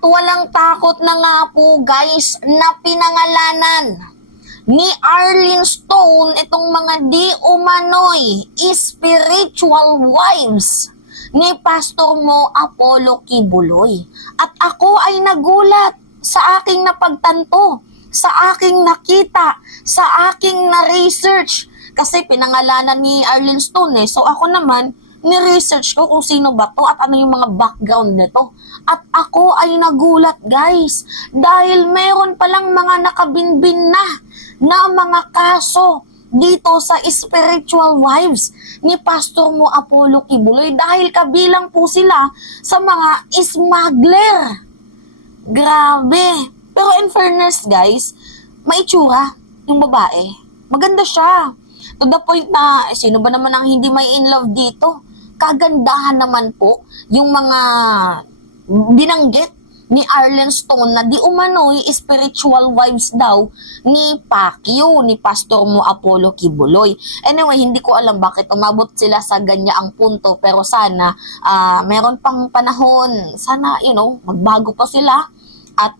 At walang takot na nga po guys na pinangalanan ni Arlene Stone itong mga di umano'y spiritual wives ni Pastor Mo Apollo Kibuloy. At ako ay nagulat sa aking napagtanto, sa aking nakita, sa aking na-research. Kasi pinangalanan ni Arlene Stone So ako naman, ni-research ko kung sino ba to at ano yung mga background nito. At ako ay nagulat guys dahil meron palang mga nakabinbin na mga kaso dito sa spiritual wives ni Pastor Mo Apollo Kibuloy dahil kabilang po sila sa mga smuggler. Grabe. Pero in fairness guys, maitsura yung babae. Maganda siya. To the point na, sino ba naman ang hindi may in love dito? Kagandahan naman po yung mga binanggit ni Arlene Stone na di umano'y spiritual wives daw ni Pacquiao, ni Pastor Mo Apollo Kibuloy. Anyway, hindi ko alam bakit umabot sila sa ganyaang punto pero sana meron pang panahon, sana magbago pa sila at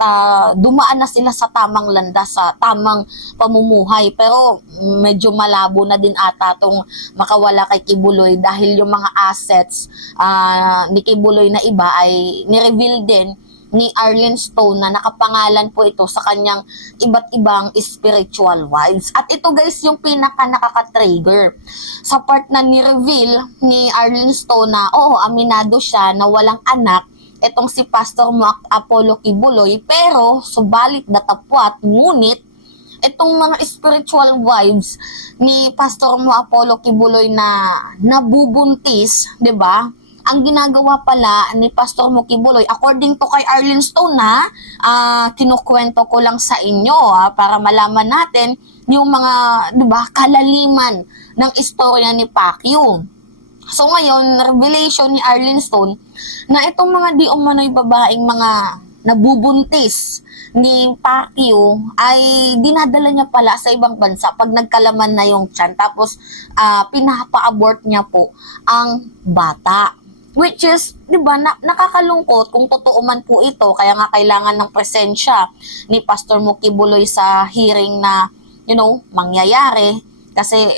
dumaan na sila sa tamang landas, sa tamang pamumuhay. Pero medyo malabo na din ata itong makawala kay Kibuloy dahil yung mga assets ni Kibuloy na iba ay nireveal din ni Arlene Stone na nakapangalan po ito sa kanyang iba't ibang spiritual wives. At ito guys yung pinaka nakaka-trigger sa part na ni-reveal ni Arlene Stone na aminado siya na walang anak itong si Pastor Mo Apollo Kibuloy, pero subalit datapwat, ngunit itong mga spiritual wives ni Pastor Mo Apollo Kibuloy na nabubuntis, 'di ba? Ang ginagawa pala ni Pastor Mo Kibuloy, according to kay Arlene Stone kinukwento ko lang sa inyo para malaman natin yung mga, 'di ba, kalaliman ng istorya ni Pacquiao. So ngayon, revelation ni Arlene Stone na itong mga di umano'y babaeng mga nabubuntis ni Pacquiao ay dinadala niya pala sa ibang bansa pag nagkalaman na yung tiyan. Tapos pinapa-abort niya po ang bata. Which is, di ba, nakakalungkot kung totoo man po ito. Kaya nga kailangan ng presensya ni Pastor Mo Kibuloy sa hearing na, mangyayari. Kasi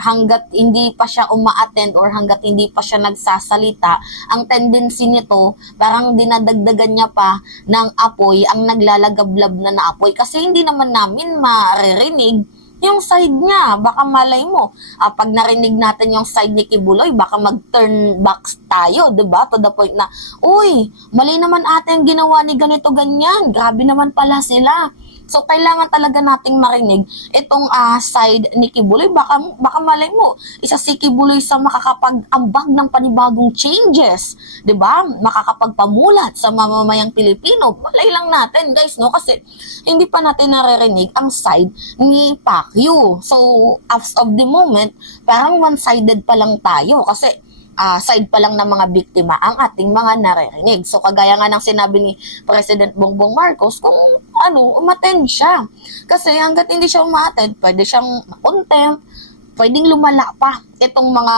hanggat hindi pa siya uma-attend or hanggat hindi pa siya nagsasalita, ang tendency nito, parang dinadagdagan niya pa ng apoy, ang naglalagablab na apoy. Kasi hindi naman namin maririnig yung side niya. Baka malay mo, pag narinig natin yung side ni Kibuloy, baka mag-turn back tayo, diba? To the point na, uy, mali naman ate ang ginawa ni ganito ganyan. Grabe naman pala sila. So, kailangan talaga nating marinig itong side ni Kibuloy. Baka malay mo, isa si Kibuloy sa makakapag-ambag ng panibagong changes. 'Di ba? Makakapagpamulat sa mamamayang Pilipino. Malay lang natin, guys, no? Kasi hindi pa natin naririnig ang side ni Pacquiao. So, as of the moment, parang one-sided pa lang tayo. Kasi side pa lang ng mga biktima ang ating mga naririnig. So, kagaya nga ng sinabi ni President Bongbong Marcos, kung umattend siya. Kasi hanggat hindi siya umattend, pwede siyang contempt, pwedeng lumala pa itong mga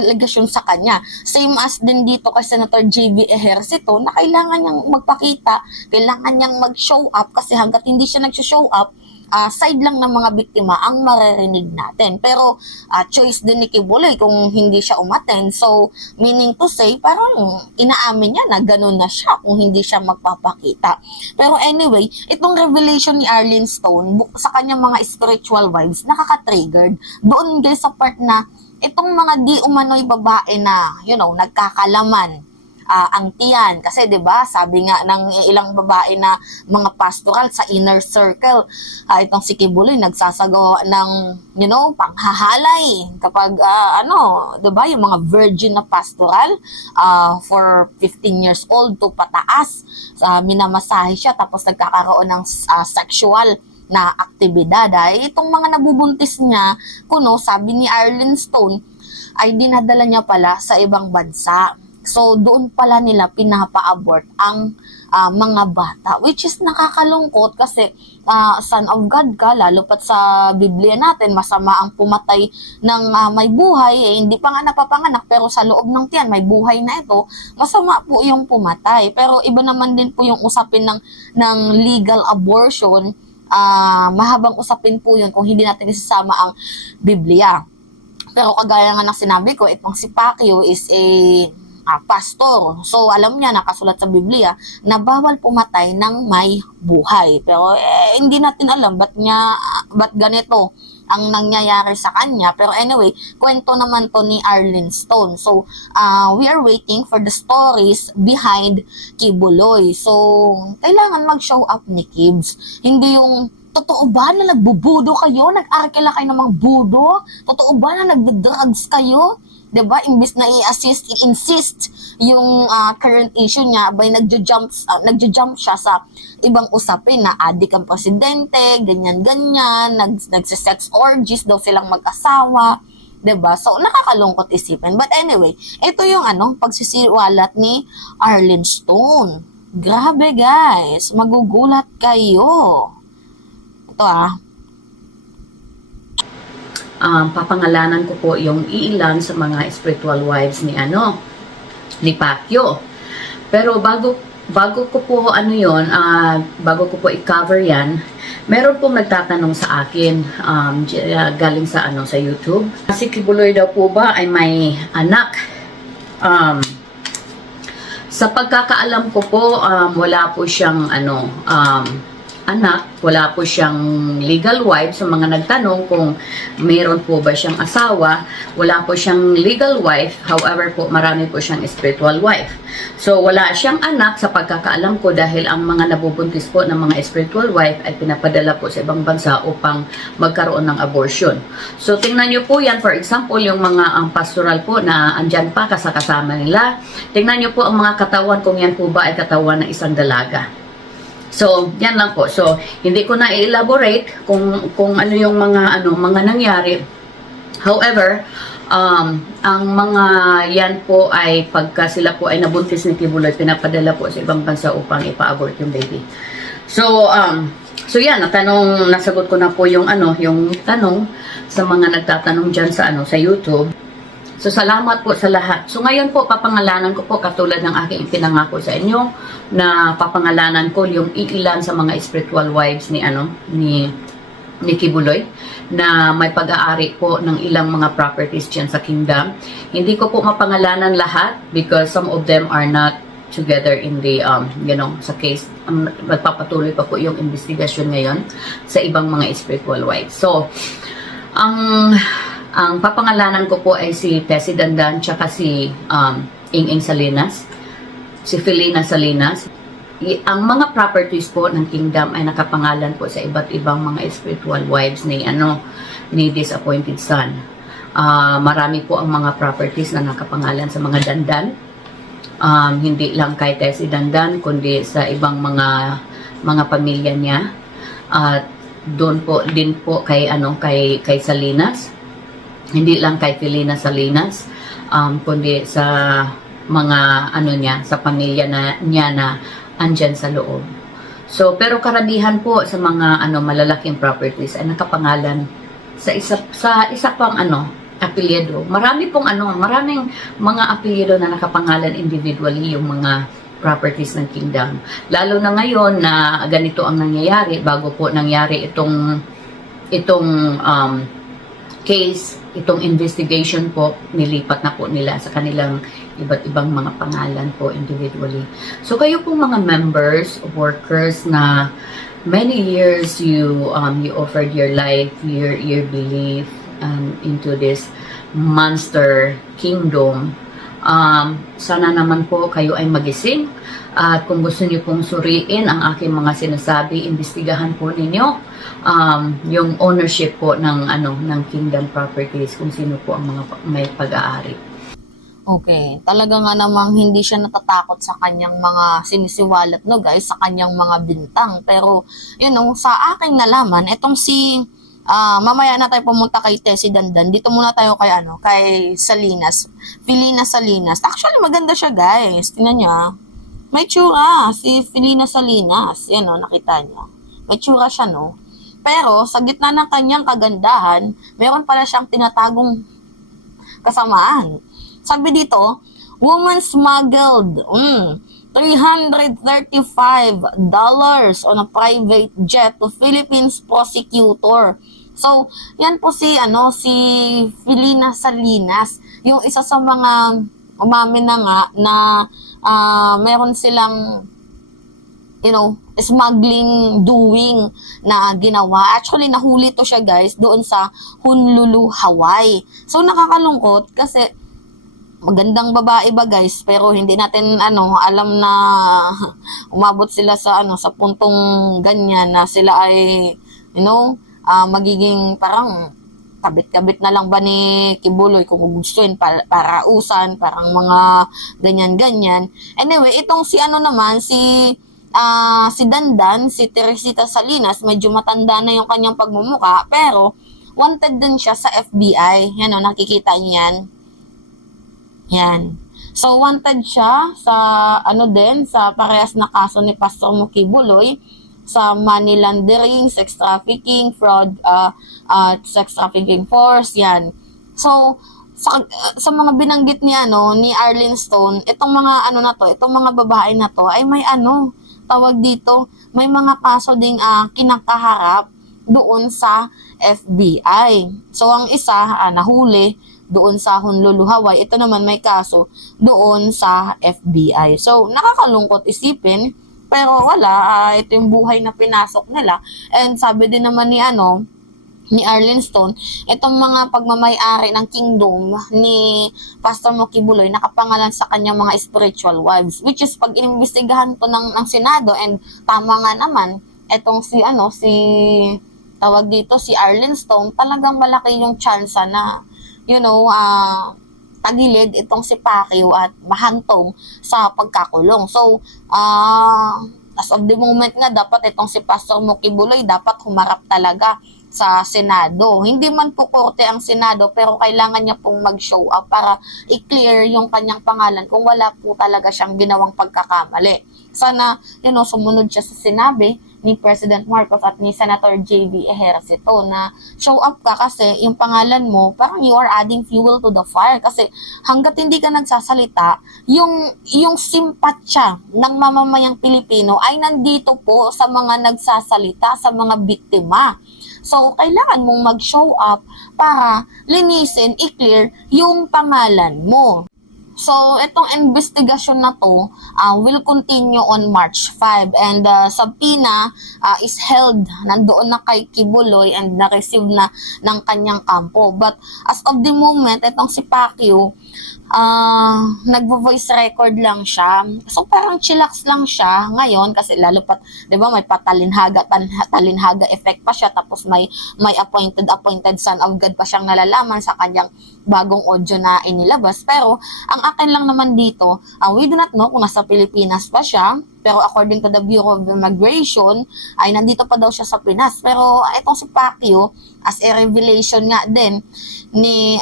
allegation sa kanya. Same as din dito kay Senator J.B. Ejercito na kailangan niyang magpakita, kailangan niyang mag-show up kasi hanggat hindi siya nag-show up, side lang ng mga biktima ang maririnig natin. Pero choice din ni Kibuloy kung hindi siya umattend. So, meaning to say, parang inaamin niya na ganun na siya kung hindi siya magpapakita. Pero anyway, itong revelation ni Arlene Stone sa kanyang mga spiritual wives, nakaka-triggered. Doon guys sa part na itong mga di umano'y babae na, nagkakalaman ang tiyan. Kasi 'di ba, sabi nga ng ilang babae na mga pastoral sa inner circle, itong si Kibuloy nagsasagawa ng panghahalay kapag 'di ba, yung mga virgin na pastoral for 15 years old to pataas, minamasahe siya tapos nagkakaroon ng sexual na aktibidad. Itong mga nabubuntis niya, sabi ni Arlene Stone, ay dinadala niya pala sa ibang bansa. So, doon pala nila pinapa-abort ang mga bata, which is nakakalungkot kasi son of God ka, lalo pat sa Biblia natin, masama ang pumatay ng may buhay, hindi pa nga napapanganak, pero sa loob ng tiyan, may buhay na ito, masama po yung pumatay. Pero iba naman din po yung usapin ng legal abortion, mahabang usapin po yun kung hindi natin isasama ang Biblia. Pero kagaya nga ng sinabi ko, itong si Pacquiao is a pastor. So, alam niya, nakasulat sa Biblia, na bawal pumatay ng may buhay. Pero, hindi natin alam ba't ganito ang nangyayari sa kanya. Pero anyway, kwento naman to ni Arlene Stone. So, we are waiting for the stories behind Kibuloy. So, kailangan mag-show up ni Kibs. Hindi yung, totoo ba na nagbubudo kayo? Nag-arkela kayo ng mga budo? Totoo ba na nagda-drugs kayo? Diba? Imbis na i-insist yung current issue niya, abay nagja-jump siya sa ibang usapin na adik ang presidente, ganyan-ganyan, nagsisex orgies daw silang mag-asawa. Diba? So, nakakalungkot isipin. But anyway, ito yung pagsisiwalat ni Arlene Stone. Grabe guys, magugulat kayo. Ito papangalanan ko po yung iilan sa mga spiritual wives ni Pacquiao. Pero bago ko po bago ko po i-cover yan, meron pong nagtatanong sa akin galing sa sa YouTube. Si Kibuloy daw po ba ay may anak? Sa pagkakaalam ko po, wala po siyang anak, wala po siyang legal wife. Sa mga nagtanong kung mayroon po ba siyang asawa, wala po siyang legal wife, however po marami po siyang spiritual wife. So wala siyang anak sa pagkakaalam ko dahil ang mga nabubuntis po ng mga spiritual wife ay pinapadala po sa ibang bansa upang magkaroon ng abortion. So tingnan niyo po yan, for example, yung mga pastoral po na andyan pa kasama nila. Tingnan niyo po ang mga katawan kung yan po ba ay katawan ng isang dalaga. So, yan lang po. So, hindi ko na i-elaborate kung ano yung mga nangyari. However, ang mga yan po ay pagka sila po ay nabuntis ni Kibuloy, pinapadala po sa ibang bansa upang ipa-abort yung baby. So, yan, nasagot ko na po yung tanong sa mga nagtatanong diyan sa YouTube. So, salamat po sa lahat. So, ngayon po, papangalanan ko po, katulad ng aking ipinangako sa inyo, na papangalanan ko yung iilan sa mga spiritual wives ni Kibuloy, na may pag-aari po ng ilang mga properties dyan sa kingdom. Hindi ko po mapangalanan lahat because some of them are not together in the, sa case. Magpapatuloy pa po yung investigasyon ngayon sa ibang mga spiritual wives. So, ang papangalanan ko po ay si Tessie Dandan tsaka si Ing Salinas, si Felina Salinas. Ang mga properties po ng kingdom ay nakapangalan po sa iba't ibang mga spiritual wives ni Disappointed Son. Marami po ang mga properties na nakapangalan sa mga Dandan. Hindi lang kay Tessie Dandan kundi sa ibang mga pamilya niya. Doon po din po kay Salinas. Hindi lang kay Felina Salinas, kundi sa mga sa pamilya niya na andyan sa loob. So, pero karamihan po sa mga malalaking properties ay nakapangalan sa isa pang apelyido. Maraming mga apelyido na nakapangalan individually yung mga properties ng kingdom. Lalo na ngayon na ganito ang nangyayari bago po nangyari itong case, itong investigation po, nilipat na po nila sa kanilang iba't ibang mga pangalan po individually. So kayo pong mga members, workers na many years you offered your life, your belief into this monster kingdom. Sana naman po kayo ay magising at kung gusto niyo pong suriin ang aking mga sinasabi, imbestigahan po ninyo yung ownership po ng kingdom properties, kung sino po ang mga may pag-aari. Okay, talaga nga namang hindi siya natatakot sa kanyang mga sinisiwalat guys, sa kanyang mga bintang. Pero sa aking nalaman, itong si Mamaya na tayo pumunta kay Tessie Dandan. Dito muna tayo kay kay Salinas. Filina Salinas. Actually, maganda siya, guys. Tingnan niyo. May tsura si Filina Salinas. Yan nakita niyo. May tsura siya, no? Pero sa gitna ng kanyang kagandahan, meron pala siyang tinatagong kasamaan. Sabi dito, woman smuggled $335 on a private jet to Philippines prosecutor. So, yan po si Filina Salinas, yung isa sa mga umamin na nga na meron silang smuggling doing na ginawa. Actually, nahuli to siya, guys, doon sa Honolulu, Hawaii. So, nakakalungkot kasi magandang babae ba, guys, pero hindi natin alam na umabot sila sa sa puntong ganyan na sila ay magiging parang kabit-kabit na lang ba ni Kibuloy kung gustuin para usan, parang mga ganyan-ganyan. Anyway, itong si si Dandan, si Teresita Salinas, medyo matanda na yung kanyang pagmumuka, pero wanted din siya sa FBI. Yan nakikita niyo yan. Yan. So, wanted siya sa sa parehas na kaso ni Pastor Kibuloy, sa money laundering, sex trafficking, fraud, sex trafficking force, yan. So, sa mga binanggit ni ni Arlene Stone, itong mga itong mga babae na to ay may tawag dito, may mga kaso ding kinakaharap doon sa FBI. So, ang isa nahuli doon sa Honolulu, Hawaii. Ito naman may kaso doon sa FBI. So, nakakalungkot isipin, pero wala, ito yung buhay na pinasok nila. And sabi din naman ni Arlene Stone, itong mga pagmamay-ari ng kingdom ni Pastor Kibuloy nakapangalan sa kanyang mga spiritual wives, which is pag inimbestigahan to ng Senado, and tama nga naman, itong si tawag dito, si Arlene Stone, talagang malaki yung chance na tagilid itong si Pacquiao at mahantong sa pagkakulong. So, as of the moment nga, dapat itong si Pastor Kibuloy dapat humarap talaga sa Senado. Hindi man po korte ang Senado, pero kailangan niya pong mag-show up para i-clear yung kanyang pangalan kung wala po talaga siyang ginawang pagkakamali. Sana, sumunod siya sa sinabi ni President Marcos at ni Senator J.V. Ejercito na show up ka kasi yung pangalan mo, parang you are adding fuel to the fire. Kasi hanggat hindi ka nagsasalita, yung simpatsya ng mamamayang Pilipino ay nandito po sa mga nagsasalita, sa mga biktima. So, kailangan mong mag-show up para linisin, i-clear yung pangalan mo. So, itong investigasyon na to will continue on March 5, and subpoena is held nandoon na kay Kibuloy and na-receive na ng kanyang kampo. But as of the moment, itong si Pacquiao, nagvo-voice record lang siya. So, parang chillax lang siya ngayon kasi lalo pa, 'di ba, may talinhaga effect pa siya, tapos may appointed son of God pa siyang nalalaman sa kanyang bagong audio na inilabas. Pero ang akin lang naman dito, we do not know kung nasa Pilipinas pa siya, pero according to the Bureau of Immigration ay nandito pa daw siya sa Pinas. Pero itong si Pacquiao, as a revelation nga din ni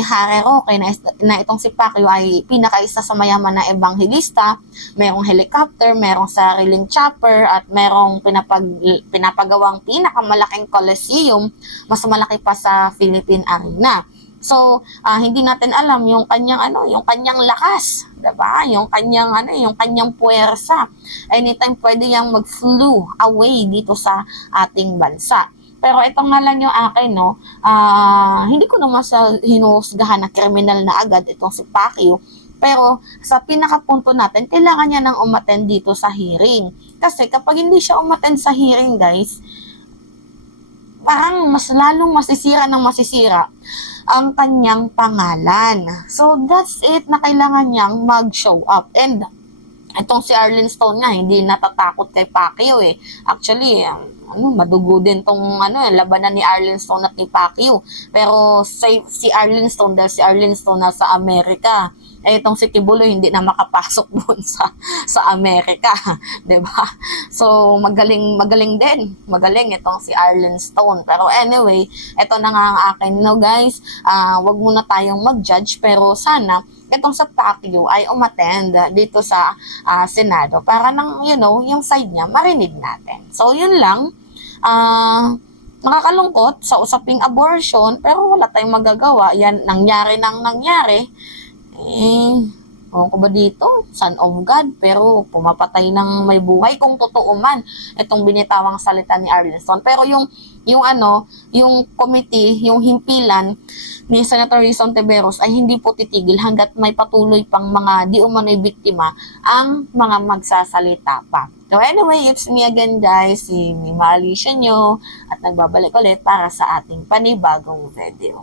Harry Roque na itong si Pacquiao ay pinakaisa sa mayaman na ebanghelista, merong helicopter, merong sariling chopper, at merong pinapagawang pinakamalaking coliseum, mas malaki pa sa Philippine Arena. So, hindi natin alam yung kanyang lakas, 'di ba? Yung kanyang puwersa. Anytime pwede yang mag-flew away dito sa ating bansa. Pero ito nga lang yung akin, hindi ko naman sa hinuhusgahan na kriminal na agad itong si Pacquiao. Pero sa pinakapunto natin, kailangan niya nang umattend dito sa hearing. Kasi kapag hindi siya umattend sa hearing, guys, parang mas lalong masisira ang kanyang pangalan. So, that's it na kailangan niyang mag-show up. And itong si Arlene Stone nga, hindi natatakot kay Pacquiao eh. Actually, madugo din tong labanan ni Arlene Stone at ni Pacquiao. Pero si Arlene Stone, dahil si Arlene Stone nasa Amerika, eh itong si Kibuloy hindi na makapasok doon sa Amerika, 'di ba? So magaling din. Magaling itong si Arlen Stone. Pero anyway, ito na nga ang akin, no guys. Wag muna tayong mag-judge, pero sana itong sa Pacquiao ay umattend dito sa Senado para nang yung side niya marinig natin. So yun lang. Nakakalungkot sa usaping abortion, pero wala tayong magagawa. Yan, nangyari. Ewan ko ba dito? Son of God, pero pumapatay ng may buhay kung totoo man itong binitawang salita ni Arlenson. Pero yung committee, yung himpilan ni Senator Rizon Tiveros ay hindi po titigil hanggat may patuloy pang mga di umano'y biktima ang mga magsasalita pa. So anyway, it's me again guys, si Mali Sianyo, at nagbabalik ulit para sa ating panibagong video.